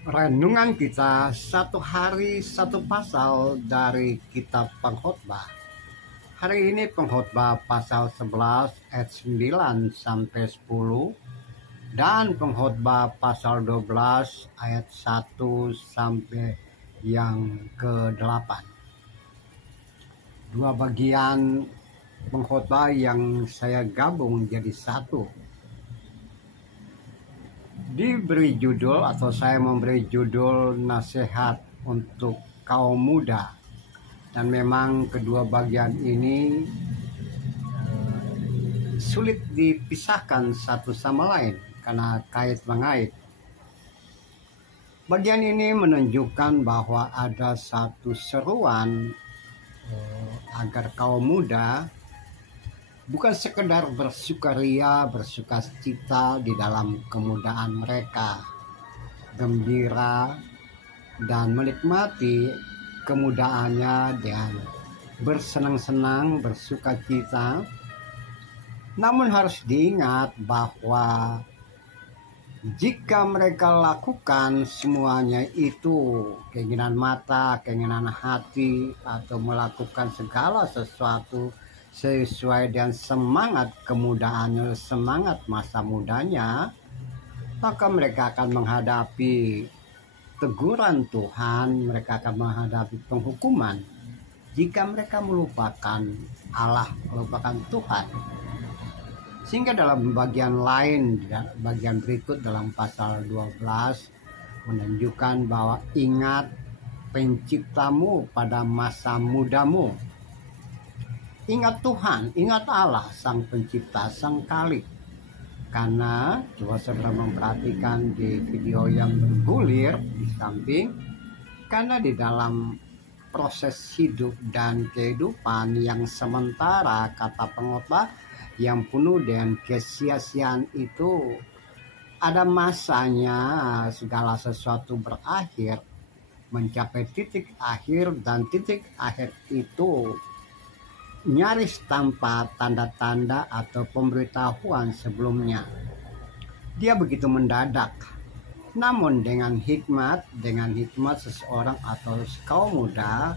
Renungan kita satu hari satu pasal dari kitab Pengkhotbah. Hari ini Pengkhotbah pasal 11 ayat 9 sampai 10 dan Pengkhotbah pasal 12 ayat 1 sampai yang ke-8. Dua bagian Pengkhotbah yang saya gabung jadi satu. Diberi judul atau saya memberi judul nasihat untuk kaum muda, dan memang kedua bagian ini sulit dipisahkan satu sama lain karena kait mengait. Bagian ini menunjukkan bahwa ada satu seruan agar kaum muda bukan sekedar bersukaria, bersukacita di dalam kemudaan mereka, gembira dan menikmati kemudaannya dan bersenang-senang, bersukacita. Namun harus diingat bahwa jika mereka lakukan semuanya itu, keinginan mata, keinginan hati, atau melakukan segala sesuatu sesuai dengan semangat kemudaannya, semangat masa mudanya, maka mereka akan menghadapi teguran Tuhan, mereka akan menghadapi penghukuman jika mereka melupakan Allah, melupakan Tuhan. Sehingga dalam bagian lain, bagian berikut dalam pasal 12 menunjukkan bahwa ingat penciptamu pada masa mudamu. Ingat Tuhan, ingat Allah, Sang Pencipta, Sang Khalik. Karena coba saudara memperhatikan di video yang bergulir di samping, karena di dalam proses hidup dan kehidupan yang sementara, kata Pengkhotbah, yang penuh dengan kesia-siaan itu, ada masanya segala sesuatu berakhir, mencapai titik akhir, dan titik akhir itu nyaris tanpa tanda-tanda atau pemberitahuan sebelumnya. Dia begitu mendadak. Namun dengan hikmat seseorang atau kaum muda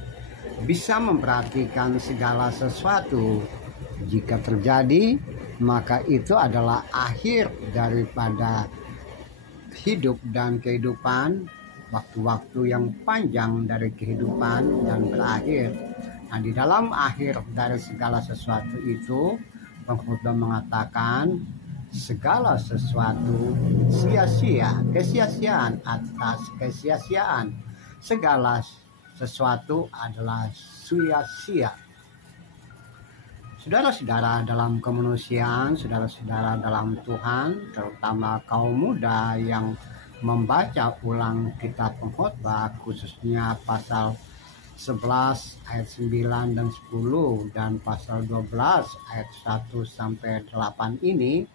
bisa memperhatikan segala sesuatu. Jika terjadi, maka itu adalah akhir daripada hidup dan kehidupan, waktu-waktu yang panjang dari kehidupan dan berakhir. Nah, di dalam akhir dari segala sesuatu itu, Pengkhotbah mengatakan segala sesuatu sia-sia, kesia-siaan atas kesia-siaan. Segala sesuatu adalah sia-sia. Saudara-saudara dalam kemanusiaan, saudara-saudara dalam Tuhan, terutama kaum muda yang membaca ulang kitab Pengkhotbah, khususnya pasal 11 ayat 9 dan 10 dan pasal 12 ayat 1 sampai 8 ini,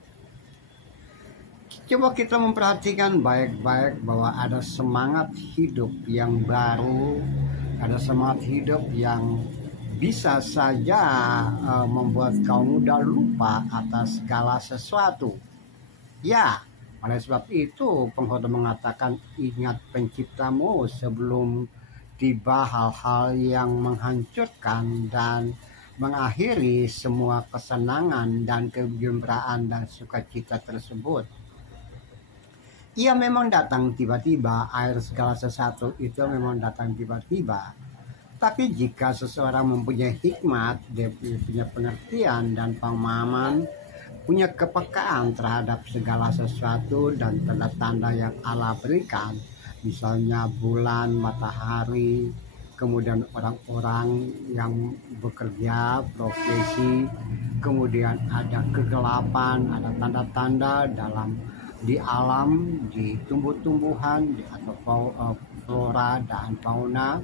coba kita memperhatikan baik-baik bahwa ada semangat hidup yang baru, ada semangat hidup yang bisa saja membuat kaum muda lupa atas segala sesuatu. Ya, oleh sebab itu Pengkhotbah mengatakan ingat penciptamu sebelum tiba hal-hal yang menghancurkan dan mengakhiri semua kesenangan dan kegembiraan dan sukacita tersebut. Ia memang datang tiba-tiba, air segala sesuatu itu memang datang tiba-tiba. Tapi jika seseorang mempunyai hikmat, dia punya pengertian dan pemahaman, punya kepekaan terhadap segala sesuatu dan tanda-tanda yang Allah berikan, misalnya bulan, matahari, kemudian orang-orang yang bekerja, profesi, kemudian ada kegelapan, ada tanda-tanda dalam di alam, di tumbuh-tumbuhan, atau flora dan fauna.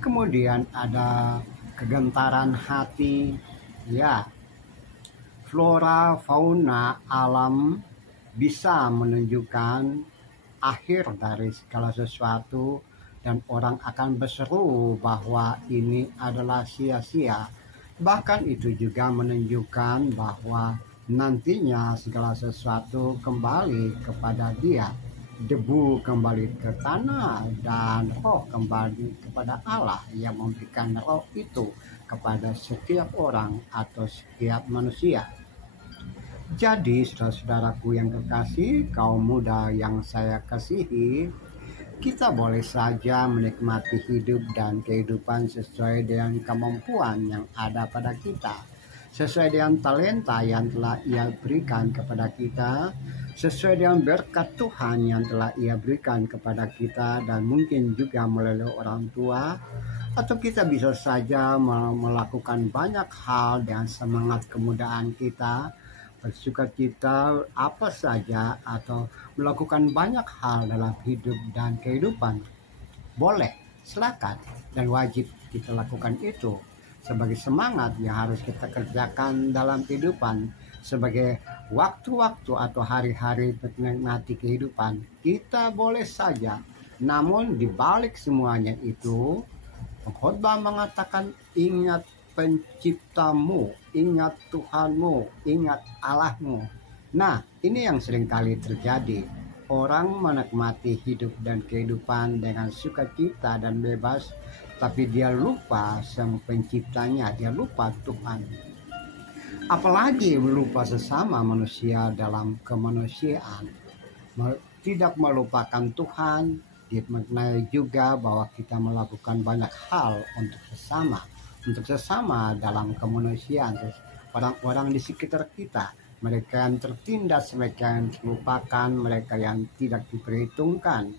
Kemudian ada kegentaran hati, ya, flora, fauna, alam bisa menunjukkan akhir dari segala sesuatu, dan orang akan berseru bahwa ini adalah sia-sia. Bahkan itu juga menunjukkan bahwa nantinya segala sesuatu kembali kepada Dia. debu kembali ke tanah dan roh kembali kepada Allah yang memberikan roh itu kepada setiap orang atau setiap manusia. Jadi saudara-saudaraku yang terkasih, kaum muda yang saya kasihi, kita boleh saja menikmati hidup dan kehidupan sesuai dengan kemampuan yang ada pada kita, sesuai dengan talenta yang telah Ia berikan kepada kita, sesuai dengan berkat Tuhan yang telah Ia berikan kepada kita, dan mungkin juga melalui orang tua. Atau kita bisa saja melakukan banyak hal dengan semangat kemudaan kita, bersukacita apa saja, atau melakukan banyak hal dalam hidup dan kehidupan. Boleh, silakan, dan wajib kita lakukan itu sebagai semangat yang harus kita kerjakan dalam kehidupan, sebagai waktu-waktu atau hari-hari menikmati kehidupan. Kita boleh saja, namun di balik semuanya itu, pengkhotbah mengatakan ingat penciptamu, ingat Tuhanmu, ingat Allahmu. Nah, ini yang seringkali terjadi. Orang menikmati hidup dan kehidupan dengan sukacita dan bebas, tapi dia lupa sang penciptanya, dia lupa Tuhan. Apalagi lupa sesama manusia dalam kemanusiaan. Tidak melupakan Tuhan, dimaknai juga bahwa kita melakukan banyak hal untuk sesama dalam kemanusiaan, orang-orang di sekitar kita, mereka yang tertindas, mereka yang terlupakan, mereka yang tidak diperhitungkan.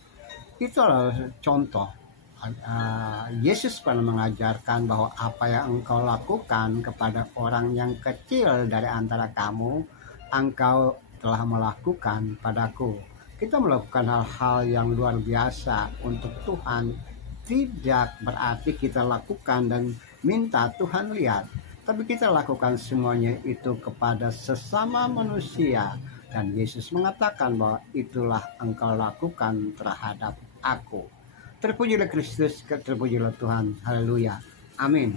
Itulah contoh. Yesus pernah mengajarkan bahwa apa yang engkau lakukan kepada orang yang kecil dari antara kamu, engkau telah melakukan padaku. Kita melakukan hal-hal yang luar biasa untuk Tuhan, tidak berarti kita lakukan dan minta Tuhan lihat, tapi kita lakukan semuanya itu kepada sesama manusia. Dan Yesus mengatakan bahwa itulah engkau lakukan terhadap aku. Terpujilah Kristus, terpujilah Tuhan. Haleluya. Amin.